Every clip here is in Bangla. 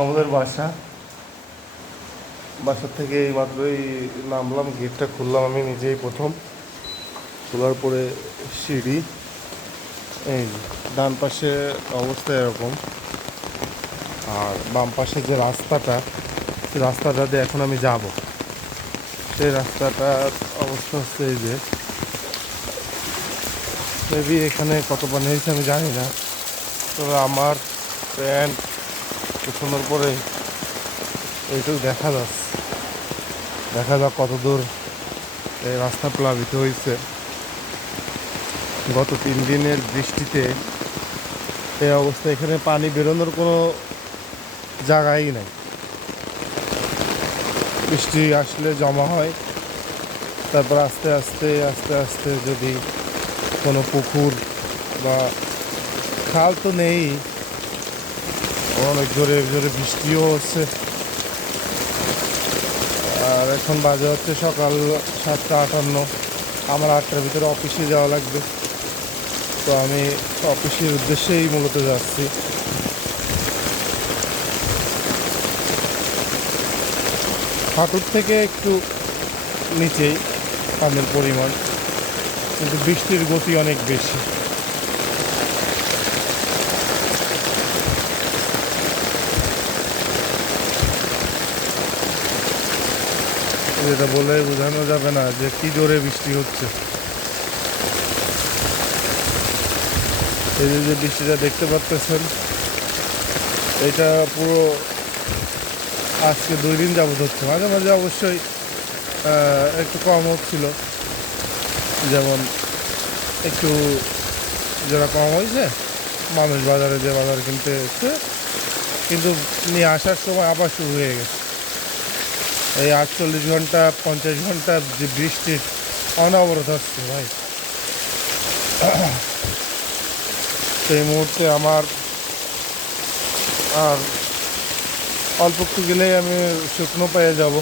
আমাদের বাসা থেকে এই মাত্রই নামলাম, গেটটা খুললাম আমি নিজেই প্রথম। খোলার পরে সিঁড়ি, এই ডান পাশে অবস্থা এরকম, আর বাম পাশে যে রাস্তাটা, সেই রাস্তাটা দিয়ে এখন আমি যাব। সেই রাস্তাটার অবস্থা হচ্ছে এই যে, মেবি এখানে কত পানি হয়েছে আমি জানি না, তবে আমার প্যান্ট শুকনোর পরে এইটুকু দেখা যাক কত দূর এই রাস্তা প্লাবিত হয়েছে। গত 3 দিনের বৃষ্টিতে এই অবস্থা, এখানে পানি বেরোনোর কোনো জায়গাই নাই। বৃষ্টি আসলে জমা হয়, তারপর আস্তে আস্তে আস্তে আস্তে যদি কোনো পুকুর বা খাল তো নেই, অনেক জোরে জোরে বৃষ্টিও হচ্ছে। আর এখন বাজে হচ্ছে সকাল 7টা 58। আমার 8টার ভিতরে অফিসে যাওয়া লাগবে, তো আমি অফিসের উদ্দেশ্যেই মূলত যাচ্ছি। হাঁটুর থেকে একটু নিচেই পানির পরিমাণ, কিন্তু বৃষ্টির গতি অনেক বেশি। যেটা বলে বোঝানো যাবে না যে কি জোরে বৃষ্টি হচ্ছে। এই যে বৃষ্টিটা দেখতে পাচ্ছেন, এটা পুরো আজকে 2 দিন যাবত হচ্ছে। মাঝে মাঝে অবশ্যই একটু কম হচ্ছিল, যেমন একটু যেটা কম হয়েছে মানুষ বাজারে যে বাজার কিনতে এসছে, কিন্তু নিয়ে আসার সময় আবার শুরু হয়ে গেছে। এই 48 ঘন্টা 50 ঘন্টা যে বৃষ্টির অনবরত হচ্ছে ভাই। সেই মুহূর্তে আমার আর অল্প একটু গেলেই আমি শুকনো পেয়ে যাব।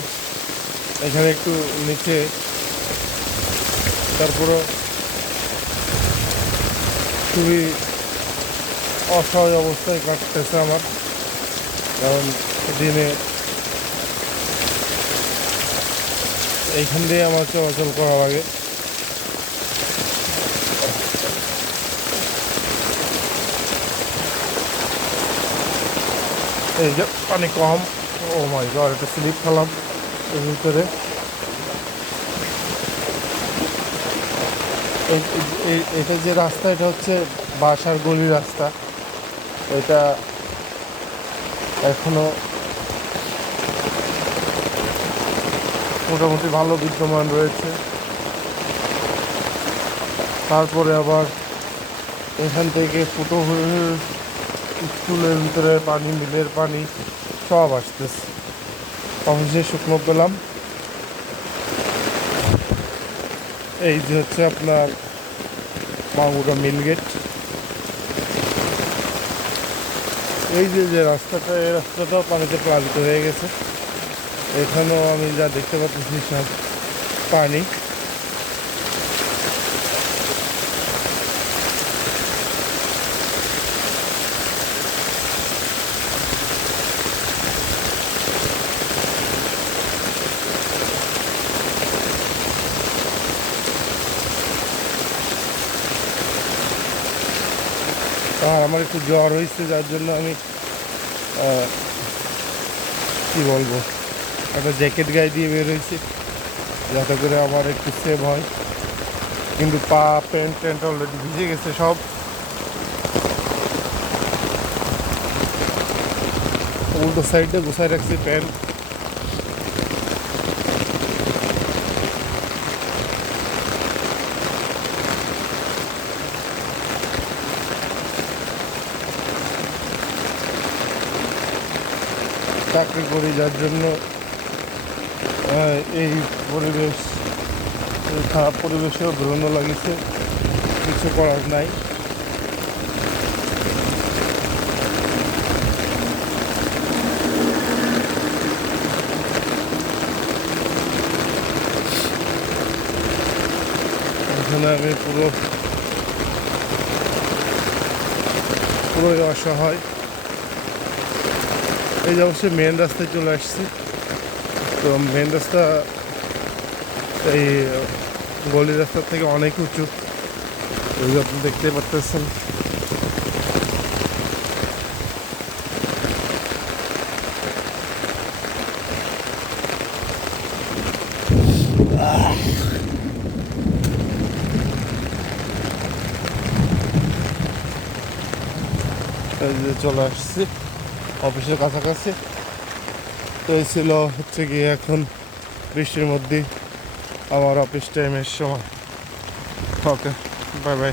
এখানে একটু নিচে, তারপরও খুবই অসহায় অবস্থায় কাটতেছে আমার, কারণ দিনে এইখান দিয়ে আমার চলাচল করা লাগে। এই যে পানি কম, ও মাই গড, একটা স্লিপ খেলাম এর ভিতরে। এটা যে রাস্তা, এটা হচ্ছে বাসার গলি রাস্তা। এটা এখনো মোটামুটি ভালো বিদ্যমান রয়েছে। তারপরে আবার এখান থেকে ফুটো হয়ে স্কুলের ভিতরে পানি, মিলের পানি সব আসতেছে। অফিসে শুকনো পেলাম। এই যে হচ্ছে আপনার মাগুরা মিল গেট। এই যে রাস্তাটা, এই রাস্তাটাও পানিতে প্লাবিত হয়ে গেছে। এখানেও আমি যা দেখতে পাচ্ছি সব পানি। আর আমার একটু জ্বর হয়েছে, যার জন্য আমি কি বলবো, একটা জ্যাকেট গায়ে দিয়ে বের হয়েছি যাতে করে আমার একটু সেভ হয়। কিন্তু পা, প্যান্ট ট্যান্ট অলরেডি ভিজে গেছে সব। উল্টো সাইডে গুছাই রাখছি প্যান্ট। চাকরি করি, যার জন্য এই পরিবেশ, এই খারাপ পরিবেশেও বেরোনো লাগিছে, কিছু করার নাই। এখানে আমি পুরোই অসহায়। এই যে অবশ্যই মেন রাস্তায় চলে আসছি। তো মেন রাস্তা এই গলি রাস্তার থেকে অনেক উঁচু, ওই যে আপনি দেখতেই পারতেছেন। এই যে চলে আসছি অফিসের কাছাকাছি। তো এই ছিল হচ্ছে গিয়ে এখন বৃষ্টির মধ্যে আমার অফিস টাইমের সময়। ওকে, বাই বাই।